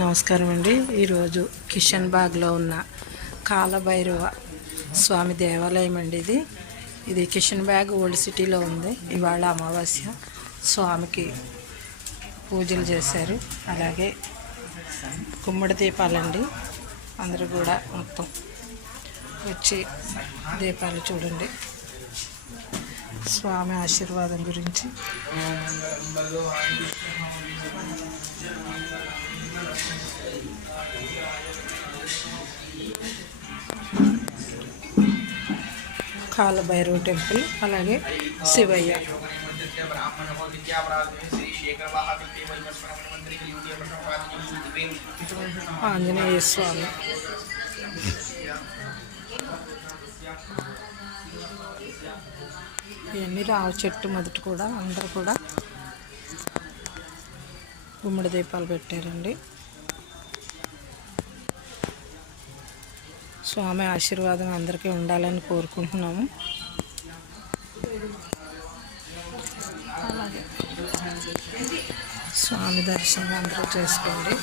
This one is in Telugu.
నమస్కారం అండి. ఈరోజు కిషన్ బాగ్లో ఉన్న కాలభైరవ స్వామి దేవాలయం అండి. ఇది కిషన్ బాగ్ ఓల్డ్ సిటీలో ఉంది. ఇవాళ అమావాస్య, స్వామికి పూజలు చేశారు. అలాగే గుమ్మడి దీపాలండి. అందరూ కూడా మొత్తం వచ్చి దీపాలు చూడండి. స్వామి ఆశీర్వాదం గురించి కాలభైరవ టెంపుల్, అలాగే శివయ్య, ఆంజనేయ స్వామి, ఇవన్నీ రావి చెట్టు మొదట కూడా అందరూ కూడా గుమ్మడి దీపాలు పెట్టారండి. స్వామి ఆశీర్వాదం అందరికీ ఉండాలని కోరుకుంటున్నాము. అలాగే స్వామి దర్శనం అందరూ చేసుకోండి.